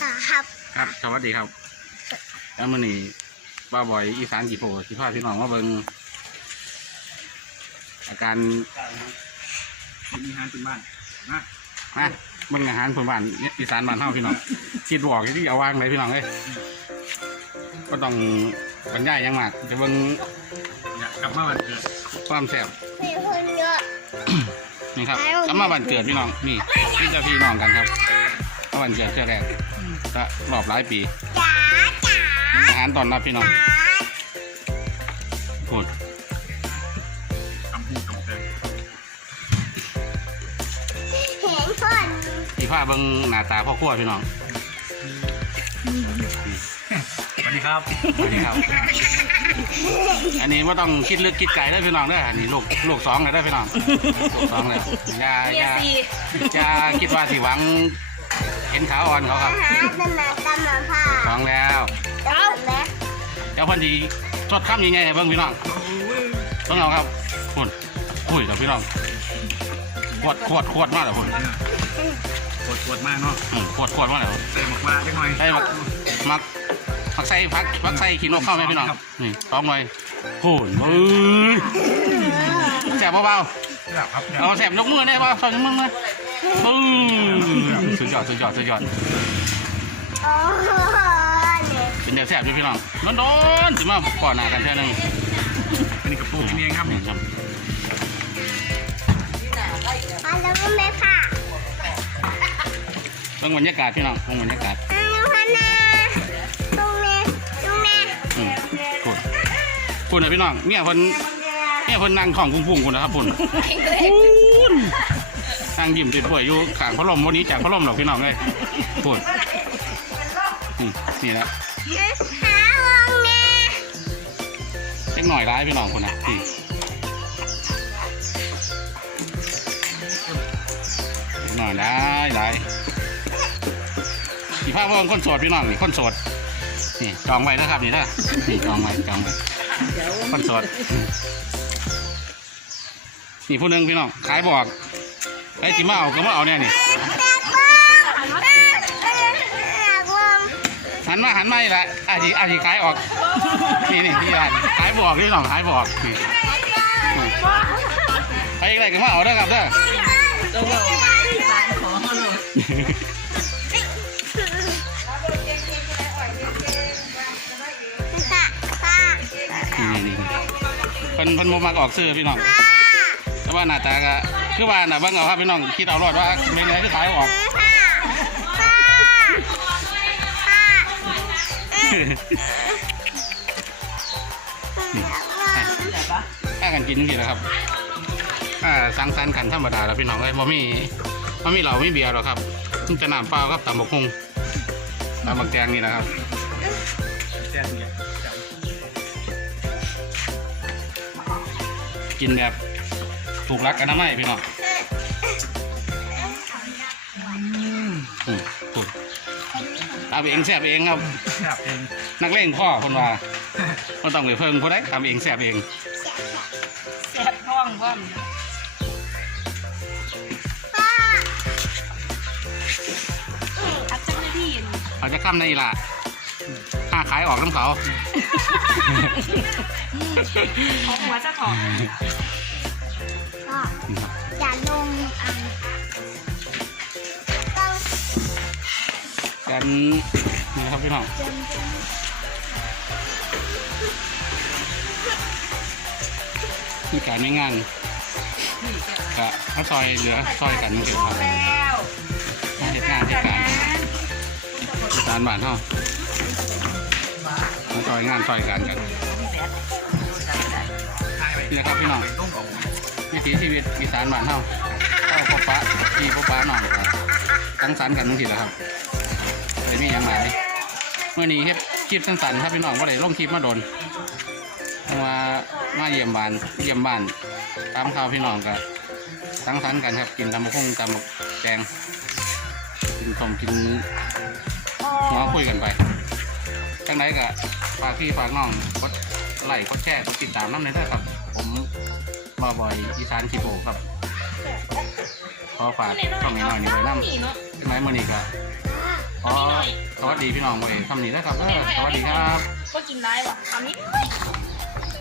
ครับ ครับสวัสดีครับแล้วมื้อนี้บ้าบอยอีสานกี่โพสิพาพี่น้องมาเบิ่งอาการมีอาหารพื้นบ้านนะมาเบิ่งอาหารพื้นบ้านอีสานบ้านเฮาพี่น้องคิดบอกที่เอาวางไหนพี่น้องเอ้ยก็ต้องบรรยายหยังมากจะเบิ่งอยากกลับมาวันเกิดความแซ่บมีคนเยอะนี่ครับกลับมาวันเกิดพี่น้องนี่พี่เจะพี่น้องกันครับมาวันเกิดเท่าแรก ก็รอบหลายปีจ๋าจ๋าอาหารตอนรับพี่น้องจ๋าพูดคำพูดตรงเตงเห็นคนพี่พาเบิ่งหน้าตาพ่อครัวพี่น้องสวัสดีครับสวัสดีครับ อันนี้ไม่ต้องคิดลึกคิดไกลได้อพี่น้องเด้ออันนี้ลูกลูกสองเลยได้อพี่น้องลูกสองเลยอย่าอย่าอย่าคิดว่าสิหวัง เห็นขาอ่อนเขาครับอาหารเป็นแบบตำหนักผ้าสองแล้วเจ้าแม่เจ้าเพันธีสดข้ามยังไงให้เบิ่งพี่น้องต้องเอาครับคุณอุ้ยเดี๋ยวพี่น้องขวดขวดขวดมากเลยคุณปวดปวดมากเนาะอืมขวดขวดมากเลยคุณใส่หมกมาจังหน่อยใส่มักมักมักใส่พักมักใส่ขี้นกเข้าไหมพี่น้องนี่ต้องหน่อยพูนเอ้ยแสบเบาๆอยากครับเอาแสบยกมือได้ป่ะสองยกมือมา ปึ้งสุดยอดสุดยอดสุดยอดโอ้โหเนี่ยเป็นเด็กแสบอยู่พี่น้องโดนๆสิมาก่อนหน้ากันเท่านึงอันนี้กระปุกกินเองครับนี่ครับมาแล้วก็ไม่ผ้าเบิ่งบรรยากาศพี่น้องเบิ่งบรรยากาศอ้าวฮันนาตรงนี้ตรงนี้อืมพูดพูดนะพี่น้องเมียเพิ่นเมียเพิ่นนั่งของพุ่งๆคุณนะครับพุ่นพุ่น นั่งยิ้มติดป่วยอยู่ขางพัดลมวันนี้จากพัดลมหรอกพี่น้องเลยพูดนี่นี่แหละหาวงแม่เล็กหน่อยร้ายพี่น้องคนนะนี่หน่อยร้ายร้ายพี่ภาพว่าคนโสดพี่น้องนี่คนโสดนี่จองไว้นะครับนี่นะนี่จองไว้จองไว้คนโสดนี่ผู้หนึงพี่น้องขายบอก ไอ้ที่มาเอาก็มาเอาเนี่ยนี่แตกวงแตกวงหันมาหันมาอีกละอาชีอาชีขายออก นี่นี่พี่อ่านขายบอกพี่น้องขายบอกนี่นี่ไปอีกอะไรก็มาเอาเด้อครับเด้อตาตานี่นี่นี่เพิ่นเพิ่นบ่มักออกซื้อพี่น้องตาแต่ว่าหน้าตาก็ คือว่าน่ะเบิ่งเอาครับพี่น้องคิดเอารอดว่าเมนูไหนที่ขายออกถ้ากันกินจริงๆนะครับถ้าสังสรรค์กันธรรมดาแล้วพี่น้องเอ้ยบ่มีบ่มีเหล้าไม่เบียร์หรอกครับมันจะน้ำเปล่าครับตำบักหุ่งตำบักแตงนี่นะครับกินแบบ ถูกรักอนามัยพี่น้องถูกทำเองแซบเองครับแซ่บเองนักเลงพ่อคนว่าก็ต้องไปเพิ่งคนได้ทำเองแซบเองแซ่บท้องว่ป้าเขาจะข้ามในอีล่ะห้าขายออกน้ำเขาของหัวเจ้าของ อย่าลงอันต้องกันนี่ครับพี่น้องเจิมเจิมมีการไม่งานกะถ้าซอยเหลือซอยกันมันเกิดครับเหตุงานเหตุการณ์ตานบ้านเฮามาซอยงานซอยกันกันนี่แหละครับพี่น้อง วิถีชีวิตอีสานบ้านเฮาเข้าพบปะพี่พบปะน้องครับตั้งสรรค์กันทั้งทีแหละครับเลยมีอย่างไรเมื่อนี้เฮ็ดคลิปสั้นๆครับพี่น้องว่าได้ลงคลิปมาโดนเพราะว่ามาเยี่ยมบ้านเยี่ยมบ้านตามข่าวพี่น้องกันตั้งสรรค์กันครับกินตำบักหุ่งตำบกแกงกินต้มกินหัวคุยกันไปจังไรก็ฝากพี่ฝากน้องกดไลค์กดแชร์กดติดตามน้ำในเด้อครับผม มาบ่อยอีสานคีโบครับขอฝากช่องนี้หน่อยนี่ไว้น้ำใช่ไหมมื่อนี้ก็ขอสวัสดีพี่น้องไว้ทำนี้แล้วครับเด้อสวัสดีครับก็กินได้ว่ะอันนี้